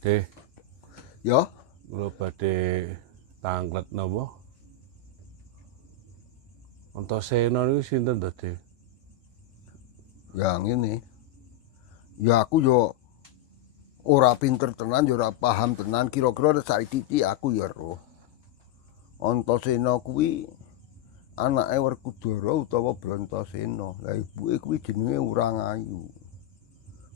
Deh, Ya, kula badhe tanglet napa? Antasena niku sinten to, Deh? ya ngene. Ya aku yo ora pinter tenan, yo ora paham tenan. Kira-kira saiki iki aku ya roh. Antasena kuwi anake Werkudara utawa Brantasena. Lah ibuke kuwi jenenge Urangayu.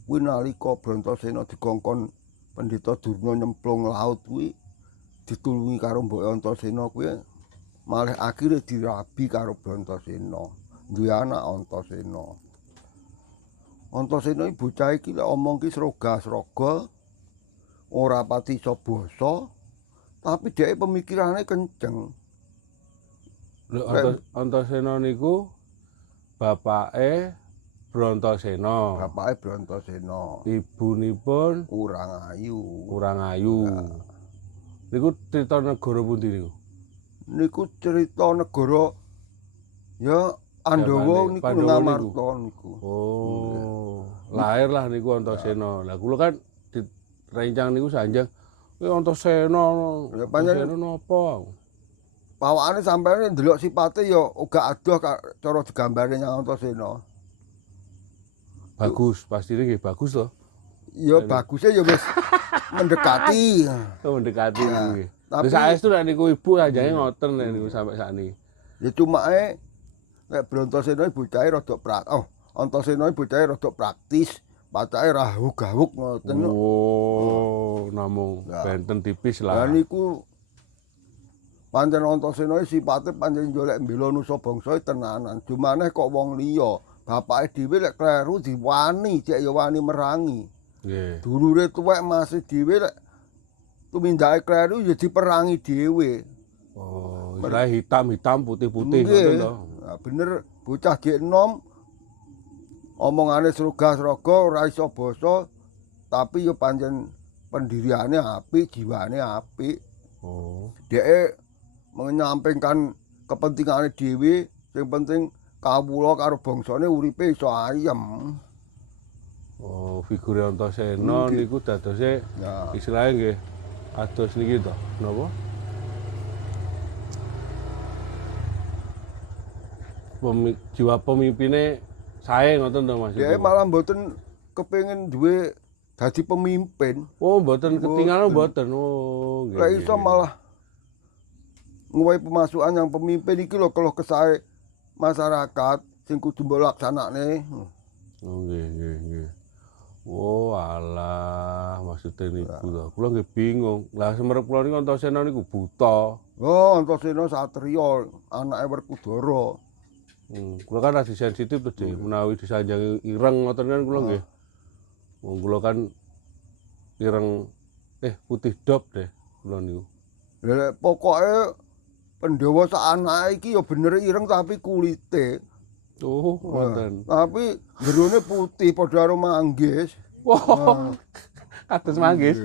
Kuwi nalika Brantasena dikongkon Pendeta Durna nyemplung laut kuwi ditulungi karo Mbok Antasena kuwi malih akhire dirabi karo Brantasena. Duwe anak Antasena. Antasena iki bocah iki lek omong ki sroga-sroga, ora pati iso basa, tapi dhek pemikirane kenceng. Lho Lek Antasena niku bapake Brantasena. bapake Brantasena, Ibunipun Urangayu. Urangayu. Niku crita negara pundi niku? Niku cerita negara ya Andawa Jamane niku Pandhawa Ngamarta niku. Oh, lahir lah niku Antasena. Lah kula kan direncang niku sanjang, "Kuwi Antasena, Ya, pancen- Antasena napa?" Pawakane sampeyan ndelok sipate ya uga adoh cara digambare nyang Antasena. Bagus, pastine nggih bagus to. Ya bagusnya ya wis mendekati. Oh, mendekati Ya, niku nggih. tapi- Lha saestu nek niku ibu sanjange ngoten nek niku sampe sakniki. Ya cumake nek Brantasena bocahe rada Antasena bocahe rada praktis, pacahe rahug-gawuk ngoten. Oh, namung Ya. benten tipis Lah lah. niku pancen Antasena sipate pancen njolek mbela nusa bangsa tenanan. Jumaneh kok wong liya, bapake dhewe lek kleru diwani, cek ya wani merangi. Nggih. Dulure tuwek masih dhewe lek tumindake kleru ya diperangi dhewe. Oh, istilah hitam-hitam putih-putih Nggih. ngoten to. Nah, bener bocah ge enom omongane sroga-sroga ora iso basa tapi ya pancen pendiriane apik, jiwane apik. Oh. Dhek menyampingkan kepentingane dhewe, sing penting kawula karo bangsane uripe iso ayem. Oh, figur Antasena Nggih. niku dadose Ya. istilahnya nggih ados niki to. Napa? Jiwa pemimpine sae ngoten to Mas. Dhek malah mboten kepengin duwe dadi pemimpin. Oh, mboten ketinggalan mboten. Oh, nggih. Lek nggih, iso nggih. malah ngowahi pemasukan yang pemimpin iki lho keluh kesahe masyarakat sing kudu mbok laksanakne. Oh, nggih, nggih, nggih. Oh, alah, maksudnya niku to. Kula nggih bingung. Lah semerep kula niku Antasena niku buta. Oh, Antasena satriya, anake Werkudara. Kula kan rada sensitif to, Dik. Menawi disanjangi ireng ngoten kan kula nggih. Wong kula kan ireng putih dop deh kula niku. Lha pokoke Pandhawa sak anake iki ya bener ireng tapi kulite. Oh, ngoten. Tapi jerone putih padha karo manggis. Wah. Kados manggis.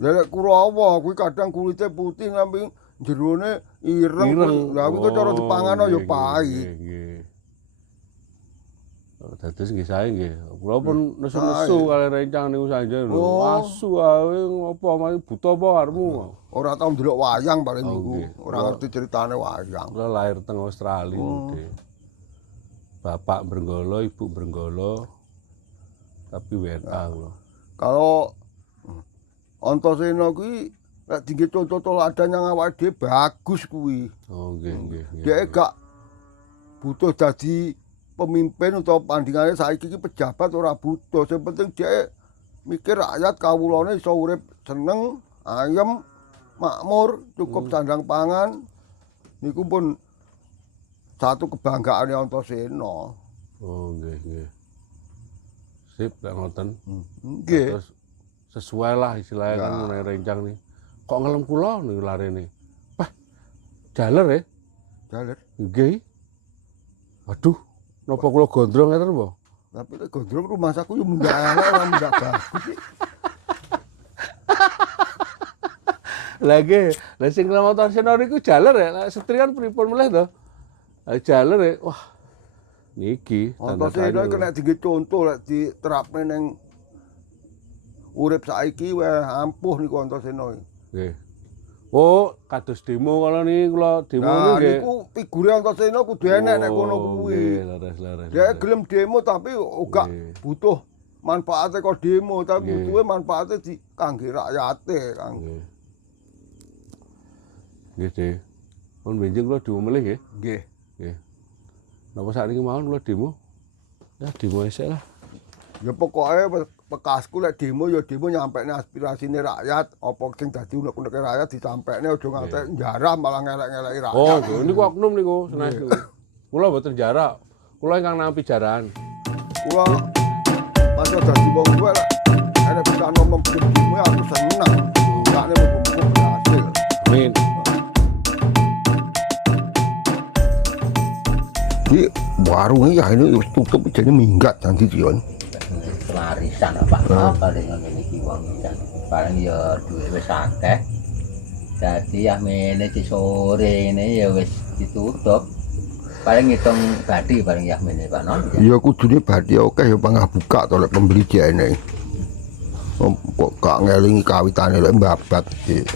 Lha lek Kurawa kuwi kadang kulite putih tapi jerone ireng. Lah kuwi cara dipangan ya pahit. Nggih. Oh, dados nggih sae nggih. Kula pun nesu-nesu kali rencang niku sanjang lho. Asu ae ngopo mari buta apa karepmu? Ora tau ndelok wayang paling niku. nggih. Ora ngerti ceritane wayang. Kula lahir teng Australia Dik. Bapak Brenggolo, Ibu Brenggolo. Tapi WNA kula. Kalau Antasena kuwi lek dingge contoh teladan yang awake dhewe bagus kuwi. Oh, nggih, nggih, nggih. Dhek gak butuh dadi pemimpin utawa pandingane saiki iki pejabat ora butuh. Sing penting dhek mikir rakyat kawulane iso urip seneng, ayem, makmur, cukup sandang pangan. Niku pun satu kebanggaane Antasena. Oh, nggih, nggih. Sip, lek ngoten. Nggih. Terus sesuai lah istilahnya kan mengenai rencang nih. Kok ngelem kula niku larene. Wah, jaler ya? Jaler. Nggih. Waduh, napa kula gondrong ngeten apa? Tapi lek gondrong rumah saku yo mundak elek ora mundak bagus. Lagi, lah sing ngelamar senior iku jaler ya, lek setrian pripun meneh to? Lah jaler ya. Wah. Niki tanda Antasena tanya. kena dingge contoh lek diterapne ning urip saiki weh ampuh niku Antasena. Nggih. Oh, kados demo kalau niki kula demo Nah, nggih. niku figure Antasena kudu enek nek kono kuwi. Nggih, leres. Dia gelem demo tapi uga Nggih. butuh manfaate kok demo, tapi Nggih. butuhe manfaate di kangge rakyate, Kang. Nggih. Nggih, Dik. Pun benjing kula demo melih nggih. Nggih. Nggih. Napa sakniki mawon kula demo? Ya demo esek lah. Ya pokoke bekasku lek demo ya demo nyampekne aspirasine rakyat, apa sing dadi unek-uneke rakyat disampekne aja ngantek njarah malah ngelek-ngeleki rakyat. Oh, nggih. Niku oknum niku, senes niku. Kula mboten jarak. Kula ingkang nampi jarahan. Kula masa dadi wong tuwa lek ana bisa nom demo aku seneng. Sakne muga-muga berhasil. Amin. Di warungnya ya ini tutup jadi minggat nanti Dion. Pelarisan apa paling ngene iki wong iki paling ya duwe wis akeh dadi ya mene di sore ini ya wis ditutup paling ngitung badi paling ya mene Pak Non Ya kudune badhe oke ya pangah buka to lek pembeli jene. Kok gak ngelingi kawitane lek mbabat iki.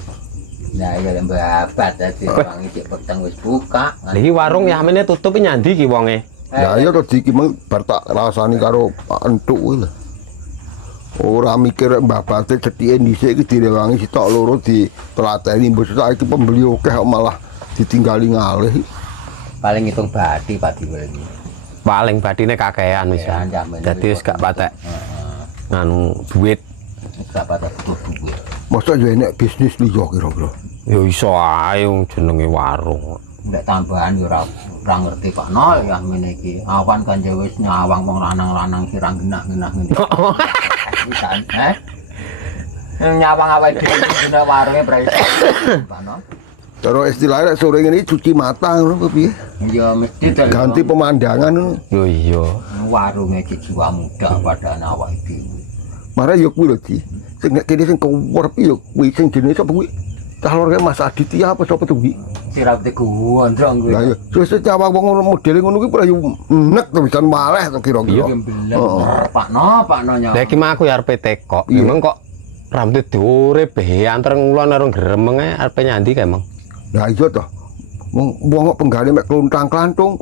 nah ya lembabat dadi wong iki peteng wis buka Lha iki warung ya amene tutup nyandi ki wonge. Ya iya to iki meng bar tak rasani karo entuk kuwi lho. Ora mikir mbabate cethike dhisik iki direwangi sitok loro ditelateni mbok saiki pembeli akeh kok malah ditinggali ngalih. paling ngitung badi paling Paling badine kakean wis. Ya, jamin. Dadi wis gak patek nganu duit. gak pada butuh duit Masa yo enek bisnis liya kira-kira. Ya iso ae wong jenenge warung. nek tambahan yo ora ngerti Pak Nol ya mene iki awan kan ya wis nyawang wong lanang-lanang sirang genah-genah ngene kan nyawang awake dhewe dina warunge berarti Pak Nol Cara istilahnya sore ini cuci mata ngono piye? ya mesti dari Ganti pemandangan ngono. Yo iya. warunge iki jiwa muda padane awake dhewe Marah yo kuwi lho Di. Sing nek kene sing kewur piye yo kuwi sing jenenge sapa kuwi? Calonke Mas Aditya apa sapa tuh kuwi? sirate gondrong kuwi Lah yo sesuk cawang wong ngono modele ngono kuwi ora yo nek to bisa maleh to kira-kira. Pak No nyawa Lah iki mah aku ya arep teko. Iya. Emang kok rambut diurip be antar ngulon karo gremeng ae arep nyandi kae emang. Lah iya to. Wong kok penggane mek klontang-klantung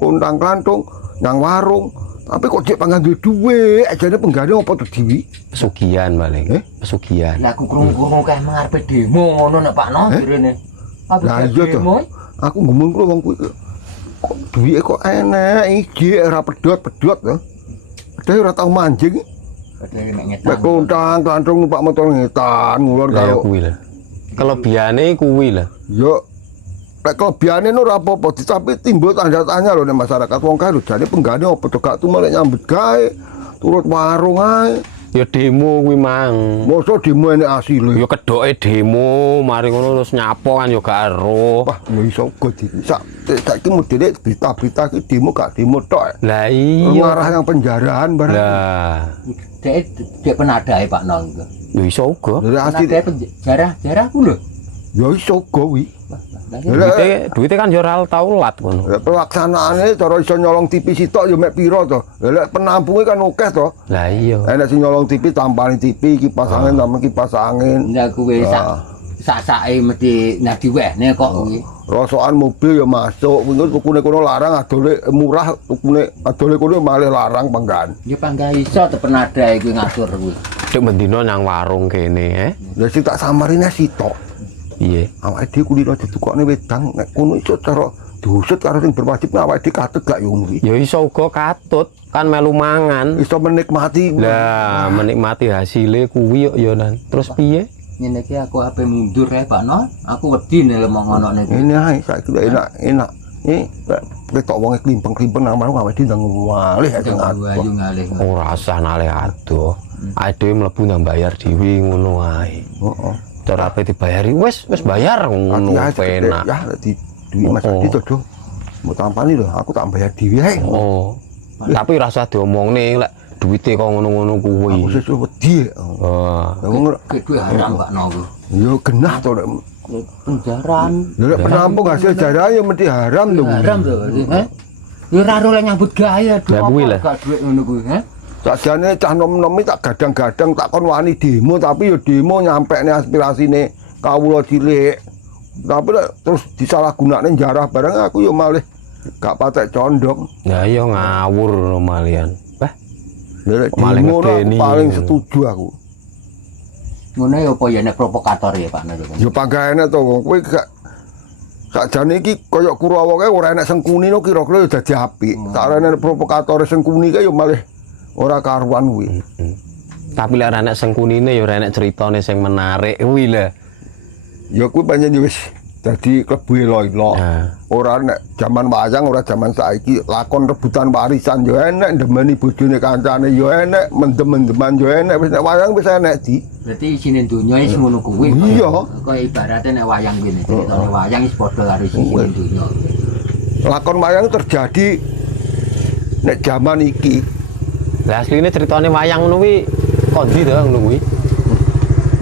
nang warung. Tapi kok cek pangan duwe, ajane penggane apa to diwi? Pesugihan paling. Pesugihan. lah aku krungu kae ngarepe demo ngono nek Pak No direne Lah iya to. Aku ngomong karo wong kuwi kok duwike kok enek iki ora pedhot-pedhot to. Padahal ora tau manjing. padahal nek Mek ngetan klontang-klantung numpak motor ngetan ngulon Lah ya karo. kuwi lah. Kelebihane kuwi lah. Yo lek kelebihane ora apa-apa, tapi timbul tanda tanya lho nek masyarakat wong kae lho jane penggane apa to gak tuh malah nyambut gawe turut warung ae. Ya demo kuwi mang. Mosok demo enek asile. Ya kedoke demo, mari ngono terus nyapo kan ya gak ero. Wah, ya iso uga di. Saiki modele berita-berita iki demo gak demo tok. Lah iya. Ngarah yang penjaraan barang. Lah, dek penadae Pak No iku ya iso uga. Dari asli penjara ku lho ya iso uga wi. Duite kan ya ora tau lat ngono. Pelaksanaane cara iso nyolong TV sitok ya mek pira to. Lek penampunge kan akeh to. Lah iya. Enek sing nyolong TV tampani TV kipas angin tambah kipas angin. ya kuwi sak-sake mesti diwehne kok kuwi Rosokan mobil ya masuk, minggu tukune kono larang adole murah, tukune adole kono malah larang panggan. ya panggah iso te penadae kuwi ngatur kuwi Dek mendino nang warung kene Lah sing tak samarine sitok. Iya. Awake dhewe kulino ditukokne wedang nek kono iso cara diusut karo sing berwajib awake dhewe katut gak yo ngono kuwi. Ya iso uga katut kan melu mangan. Iso menikmati. Lah menikmati hasilnya kuwi yo ya nan. Terus piye? ngene iki aku ape mundur ae Pak No aku wedi nek lemong ngono niku Ini ae saiki enak. Ketok wong klimpeng-klimpeng nang marung awake dhewe ndang malih sing ayu ngalih Ora usah nalih adoh. Awake dhewe mlebu nang bayar dhewe ngono ae. Heeh. Cara ape dibayari wis bayar ngono penak. Ya di duit Mas Adi to, Dong. Mau tampani lho, aku tak bayar dhewe ae. Oh. Tapi ora usah diomongne lek duwite kok ngono-ngono kuwi. Aku sesuk wedi. Heeh. Wong duwe haram Pak No ku yo genah to lek. penjaraan Lek penampung hasil jarah ya mesti haram to. haram to ya ora oleh nyambut gawe Lah kuwi lah. gak duit ngono kuwi Sakjane cah nom-nom iki tak gadang-gadang tak kon wani demo tapi ya demo nyampekne aspirasine kawula cilik. Tapi lek terus disalahgunakne jarah barang aku ya malih gak patek condong. Lah iya ngawur no malian. Bah, Lek Maling demo ngedeni. paling setuju aku. Ngono ya apa ya nek provokator ya Pak Najo. Ya pagane to wong kowe gak sakjane iki kaya Kurawa kae ora enek sengkuni no kira-kira ya dadi apik. Sarene provokator sengkuni kae ya malih ora karuan kuwi. tapi lek ora enek sengkunine ya ora enek ceritane sing menarik kuwi lho. Ya kuwi pancen ya wis dadi klebu elo-elo. Nah. Ora nek jaman wayang ora jaman saiki lakon rebutan warisan ya enek ndemeni bojone kancane ya enek mendem-mendeman ya enek wis nek wayang wis enek di. Berarti isine donya wis ngono kuwi. Iya. Kaya ibaratnya nek wayang ngene, ceritane wayang wis padha karo isine donya. Lakon wayang terjadi nek jaman iki. Lah asline ceritane wayang ngono kuwi kondi to ngono kuwi.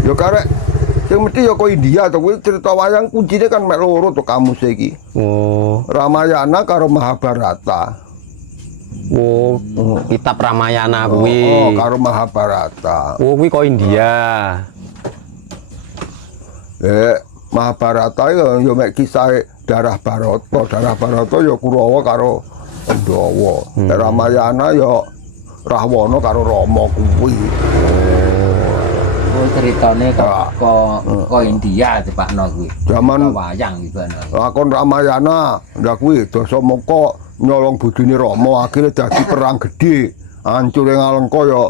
Ya karek sing mesti ya kok India to kuwi cerita wayang kuncine kan mek loro to kamus iki. Oh, Ramayana karo Mahabharata. oh, kitab Ramayana Oh, kuwi. karo Mahabharata. Oh, kuwi kok India. Mahabharata ya mek kisah Darah Barata. Darah Barata ya Kurawa karo Pandhawa. Ramayana ya Rahwana karo Rama kuwi. Oh ceritane kok India Pak kuwi. Zaman Wayang ibane. lakon Ramayana, ndak kuwi Dasamaka nyolong bojone Rama akhire dadi perang gedhe. Hancure Ngalengka ya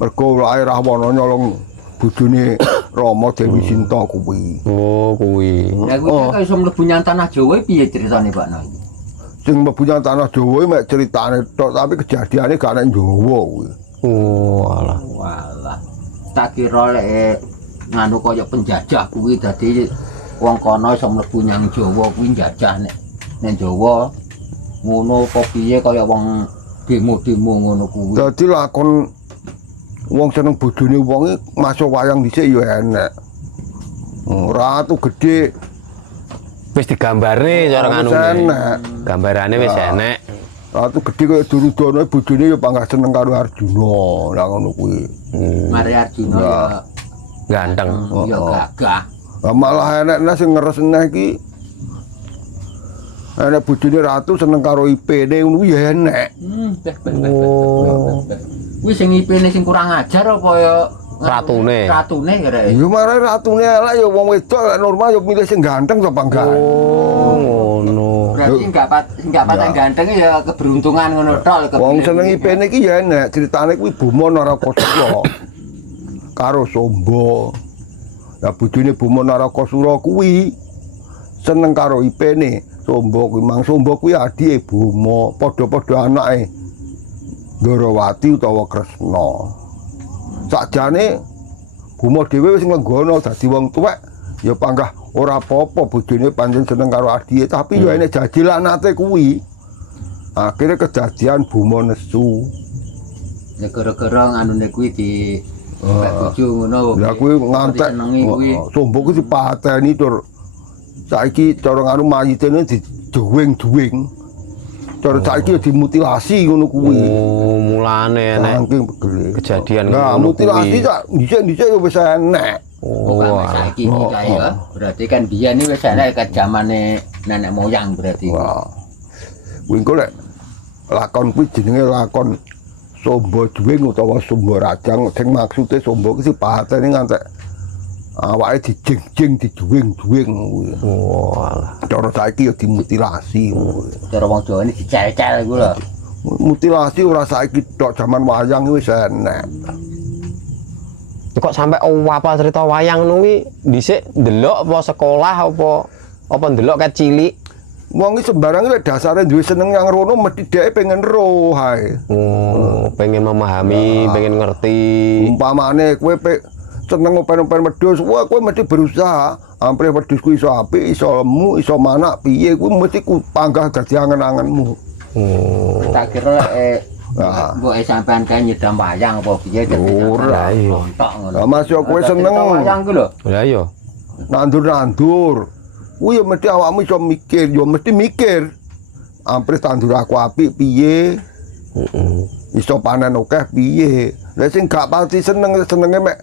mergo wae Rahwana nyolong bojone Rama Dewi Sinta kuwi. Oh, kuwi. Lah kuwi kok iso mlebu nyang tanah Jawa piye ceritane Pak iki? Sing mlebu nyang tanah Jawa mek ceritane tok tapi kejadiane gak nek Jawa kuwi. Oh, alah. Walah. Tak kira lek nganu kaya penjajah kuwi dadi wong kono iso mlebu nyang Jawa kuwi njajah nek Jawa ngono apa piye kaya wong demo-demo ngono kuwi. Dadi lakon wong seneng bojone wong iki masuk wayang dhisik ya enek. Ratu gedhe Wis digambarne cara wis nganu. enek. Gambarane wis enek. Ratu gedhe kaya Durudana bojone ya panggah seneng karo Arjuna. Lah ngono kuwi. Mari Arjuna ya Ganteng. ya gagah. Lah malah enek sing ngeresneh iki. Enek bojone ratu seneng karo IP-ne ngono kuwi ya enek. Kuwi sing IP-ne sing kurang ajar apa ya Ratune. Ratune kira. Ya malah ratune elek ya wong wedok lek normal ya milih sing ganteng to apa enggak. Oh, ngono. Berarti enggak patah ganteng ya keberuntungan ngono tok. Wong seneng IP-ne iki ya enek, critane kuwi Buma Narakasura karo Samba. Lah bojone Buma Narakasura kuwi seneng karo IP-ne. Samba kuwi mang Samba kuwi adike Buma, padha-padha anake Ndarawati utawa Kresna. Sakjane Buma dhewe wis nglenggana dadi wong tuwek ya panggah ora apa-apa bojone pancen seneng karo adike, tapi ya enek jajilanate kuwi. Akhirnya kejadian Buma nesu. Ya gara-gara nganune kuwi di mbak bojo ngono. Lah kuwi ngantek senengi kuwi. Samba kuwi dipateni tur saiki cara nganu mayitene dijuwing-juwing. Cara saiki ya dimutilasi ngono kuwi. Oh, mulane enek Saking pegele. kejadian Nah, ngono mutilasi kuwi. sak dhisik-dhisik ya wis enek. Oh, kan saiki iki kae ya. Berarti kan biyen iki wis enek ke zamane nenek moyang berarti. Wah. Kuwi engko lek lakon kuwi jenenge lakon Samba Juwing utawa Samba Rajang sing maksude Samba kuwi dipateni ngantek awake dijing-jing dijuwing-juwing kuwi. Walah. Cara saiki ya dimutilasi. Cara wong Jawa ini dicel-cel iku lho. Mutilasi ora saiki tok jaman wayang wis enek. Kok sampai apa cerita wayang ngono kuwi dhisik ndelok apa sekolah apa ndelok ket cilik. Wong iki sembarang lek dasare duwe seneng yang rono mesti dhek pengen roh hae. Oh, pengen memahami, pengen ngerti. Umpamane kowe seneng open-open wedhus, wah kowe mesti berusaha. Ampre wedhus kuwi iso apik, iso lemu, iso manak piye kuwi mesti panggah dadi angen-angenmu. Oh. Tak kira mbok sampean kae nyedam wayang apa piye Ora, iya. Lah Mas yo kowe seneng wayang ku lho. Lah iya. nandur-nandur. Kuwi ya mesti awakmu iso mikir, yo mesti mikir. Ampre tandur aku apik piye? Iso panen akeh piye. Lah sing gak pati senenge mek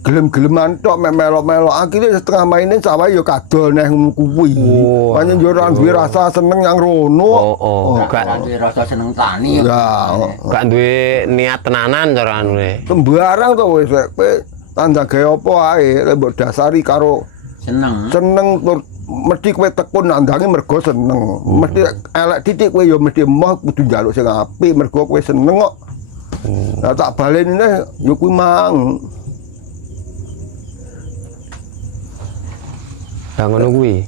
gelem-geleman tok mek melok-melok akhire setengah maine sawah ya kadol neh ngono kuwi. Oh. Pancen yo ora duwe rasa seneng yang rono. Gak duwe rasa seneng tani. Ya, Gak duwe niat tenanan cara anune. sembarang to wis kowe tanda gawe apa ae lek mbok dasari karo Seneng. seneng tur mesti kowe tekun nandangi mergo seneng. Mesti elek titik kowe yo mesti emoh kudu njaluk sing apik mergo kowe seneng kok. Lah tak baleni neh yo kuwi mang. Lah ngono kuwi.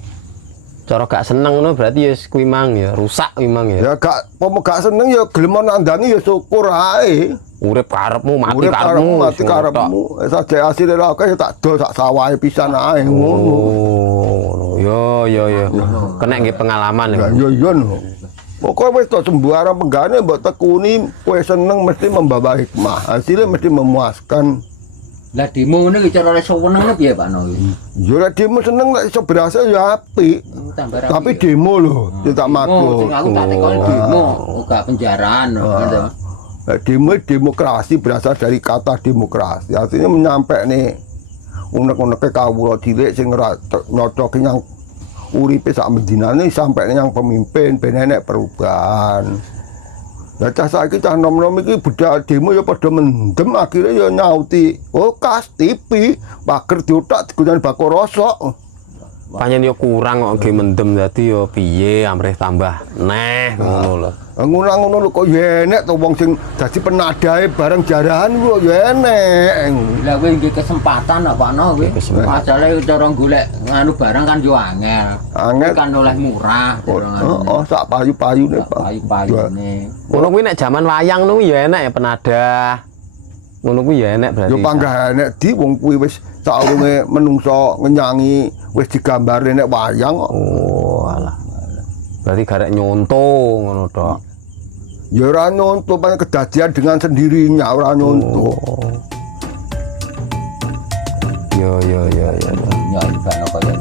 Cara gak seneng ngono berarti ya kuwi mang ya, rusak kuwi mang ya. Ya gak pomo gak seneng ya gelem nandangi ya syukur ae. Urip karepmu, mati Urip karepmu. mati karepmu. Saja asile ra akeh tak dol sak sawahe pisan ae ngono. Oh, yo. Kena nggih pengalaman Ya ya. yo yo no. Pokoke wis to sembarang penggane mbok tekuni kowe seneng mesti membawa hikmah. Hasilnya mesti memuaskan. Lah demo ngene iki cara iso weneng piye Pak No iki? Yo lek demo seneng lek iso berhasil ya apik. Tambah rapi Tapi ya. demo lho, tidak Demo, makul. sing aku tak tekoni demo, gak penjaraan ngono. Demo demokrasi berasal dari kata demokrasi. Artinya menyampe nih unek-uneke kawula cilik sing ora nyocoki yang uripe sak mendinane sampai yang pemimpin ben enek perubahan. Lah cah saiki cah nom-nom iki budal demo ya padha mendem akhirnya ya nyauti. Oh kas TV, pager diutak digunakan bako rosok. Panjen yo kurang kok ge mendem dadi yo piye amrih tambah neh ngono lho. Ngono lho kok ya enek to wong sing dadi penadahe bareng jarahan kok ya enek. Lah kowe nggih kesempatan kok Pak No kowe. Masalahe cara golek nganu barang kan yo angel. Angel. Kan oleh murah cara nganu. Oh, sak payu-payune, Pak. Payu-payune. Ngono kuwi nek jaman wayang nu ya enak ya penadah. Ngono kuwi ya enak berarti. Yo panggah enek di wong kuwi wis saurunge menungso ngenyangi wis digambare nek wayang kok. Oh, alah. Berarti garek nyonto ngono tok. Ya ora nyonto paling kedadian dengan sendirinya ora nyonto. Yo. Ya iki Pak No kaya